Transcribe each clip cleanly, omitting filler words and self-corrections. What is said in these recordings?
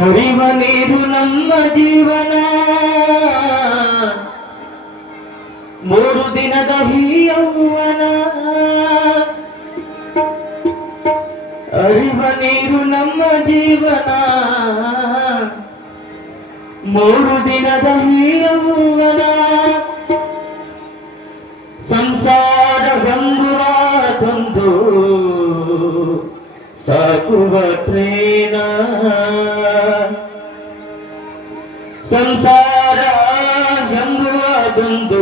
ಹರಿವ ನೀರು ನಮ್ಮ ಜೀವನ, ಮೂರು ದಿನದ ಯೌವನ. ಹರಿವ ನೀರು ನಮ್ಮ ಜೀವನ, ಮೂರು ದಿನದ ಯೌವನ. ಸಂಸಾರವೆಂಬುವ ತಂದು ಸಾಕುವ ಟ್ರೇನ, ಸಂಸಾರ ಎಂಬುವುದೊಂದು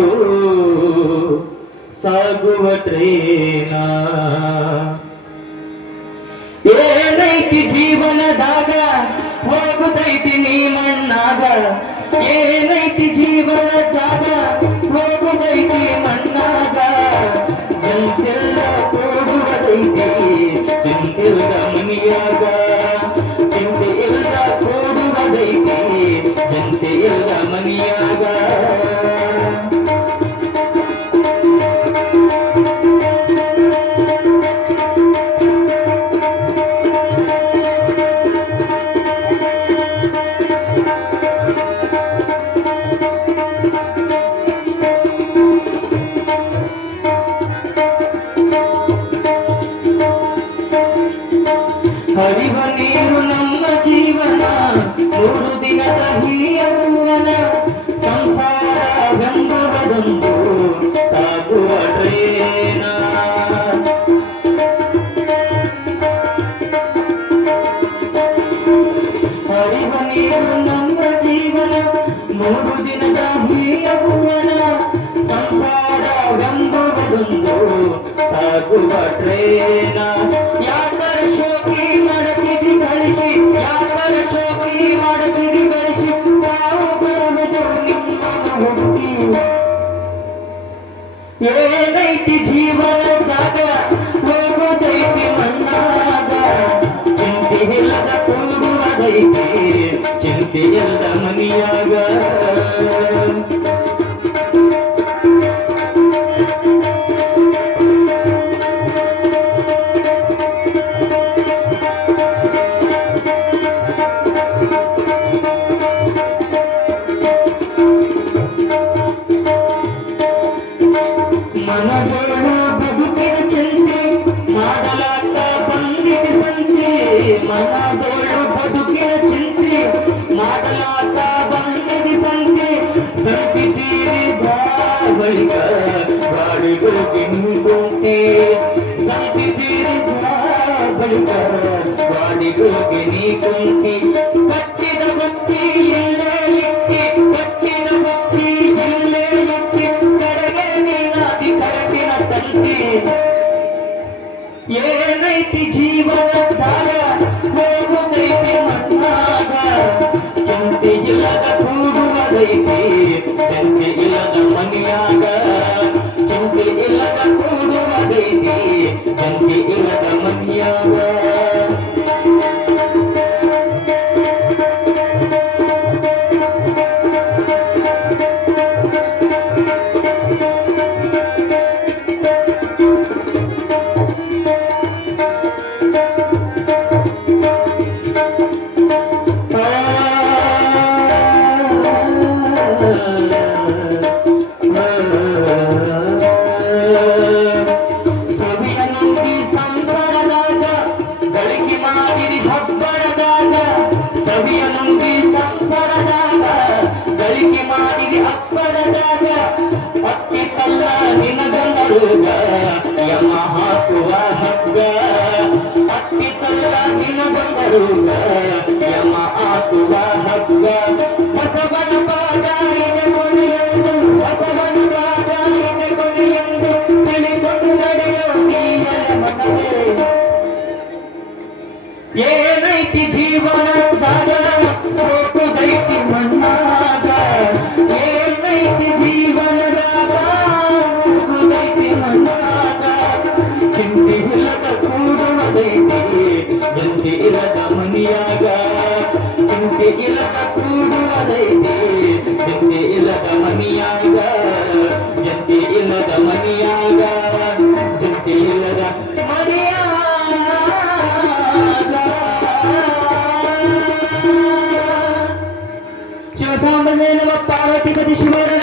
ಸಾಗುವ ಟ್ರೇನ. ಏನೈತಿ ಜೀವನದಾಗ ಹೋಗುದೈತಿ ನೀ ಮಣ್ಣಾಗ, ಏನೈತಿ ಜೀವನದಾಗ ಹೋಗುದೈತಿ ಮಣ್ಣಾಗ. ಜಂತೆಲ್ಲ ಕೂಡುವುದೈತಿ ಚಿಂತೆಲ್ಲ ಮನಿಯಾಗ, ಚಿಂತೆ ಎಲ್ಲ ಕೂಡುವುದೈತಿ ಜಂತೆ ಎಲ್ಲ ಮನಿಯಾಗ. ಹರಿವ ನೀರು ನಮ್ಮ ಜೀವನ, ಮೂರು ದಿನದ ಯೌವನ. ಸಂಸಾರವೆಂಬುವುದೊಂದು ಸಾಗುವ ಟ್ರೇನ. ಹರಿವ ನೀರು ನಮ್ಮ ಜೀವನ, ಮೂರು ದಿನದ ಯೌವನ. ಸಂಸಾರವೆಂಬುವುದೊಂದು ಸಾಗುವ ಟ್ರೇನ. ಯಾಕರ ಶೋಕಿ ಮಾಡುತ್ತಿರಿ ಗಳಿಸಿ, ಯಾಕರ ಶೋಕಿ ಮಾಡುತ್ತಿರಿ ಗಳಿಸಿ, ಸಾವು ಬರುವುದು ನಿಮ್ಮ ಹುಡುಕಿ. ಏನೈತಿ ಜೀವನದಾಗ ಹೋಗುದೈತಿ ಮಣ್ಣಾಗ, ಚಿಂತೆ ಇಲ್ಲದ ಕೂಡುವುದೈತಿ ಚಿಂತೆ ಎಲ್ಲ ಮನಿಯಾಗ. ಮನದೋಳು ಬದುಕಿನ ಚಿಂತೆ ಮಾಡಲಾಕ ಬಂದಿದೆ ಸಂತೆ. ಮನದೋಳು ಬದುಕಿನ ಚಿಂತೆ ಮಾಡಲಾಕ ಬಂದಿದೆ ಸಂತೆ. ಸಂತಿ ತೀರಿದ ಬಳಿಕ ಬಾಡಿಗೋಗಿ ಕುಂತೆ, ಸಂತಿ ತೀರಿದ ಬಳಿಕ ಬಾಡಿಗೋಗಿ ನೀ ಕುಂತಿ. ಕಟ್ಟಿದ ಭಕ್ತಿ ಎಲ್ಲೇ ಇಕ್ಕಿ, ಕಟ್ಟಿದ ಭಕ್ತಿ ಎಲ್ಲೇ ಇಕ್ಕಿ, ಕಡೆಗೆ ನೀನಾದಿ ಕರಟಿನ ತಂತಿ. ಏನೈತಿ ಜೀವನದಾಗ ಹೋಗುದೈತಿ ಮಣ್ಣಾಗ, ಚಿಂತೆ ಇಲ್ಲದ ಕೂಡುವುದೈತಿ ಚಿಂತೆ ಇಲ್ಲದ ಮನಿಯಾಗ. ಚಿಂತೆ ಇಲ್ಲದ ಕೂಡುವುದೈತಿ ಚಿಂತೆ ಇಲ್ಲದ ಮನಿಯಾಗ. ಸವಿಯ ನುಂಗಿ ಸಂಸಾರದಾಗ ಗಳಿಕೆ ಮಾಡಿರಿ ಅಪ್ಪರದಾಗ. ಅಕ್ಕಿ ತಲ್ಲ ನಿನಗಂದರುಗ ಯಮ ಹಾಕುವ ಹಗ್ಗ, ಅಕ್ಕಿ ತಲ್ಲ ನಿನಗಂದರುಗ ಯಮ ಹಾಕುವ ಹಗ್ಗ. ಬಸವನ ಪಾದ ಇದೆ ಕೊನೆಯೆಂದು, ಬಸವನ ಪಾದ ಇದೆ ಕೊನೆಯೆಂದು ತಿಳಿಕೊಂಡು ನಡೆಯೋ ನೀನ ಮನವೇ. ಏನೈತಿ ಜೀವನದಾಗ ಹೋಗುದೈತಿ ಮಣ್ಣ ಇಲ್ಲದ ಕೂಡುವುದೈತಿ ಜಂತಿ ಇಲ್ಲದ ಮನಿಯಾಗ ಜಂತಿ ಇಲ್ಲದ ಮನಿಯಾಗ ಜಂತಿ ಇಲ್ಲದ ಮನಿಯಾಗ ಶಿವಸಾಂಬನೇ ನಮ ಪಾರ್ವತಿ ಪತಿ ಶಿವರ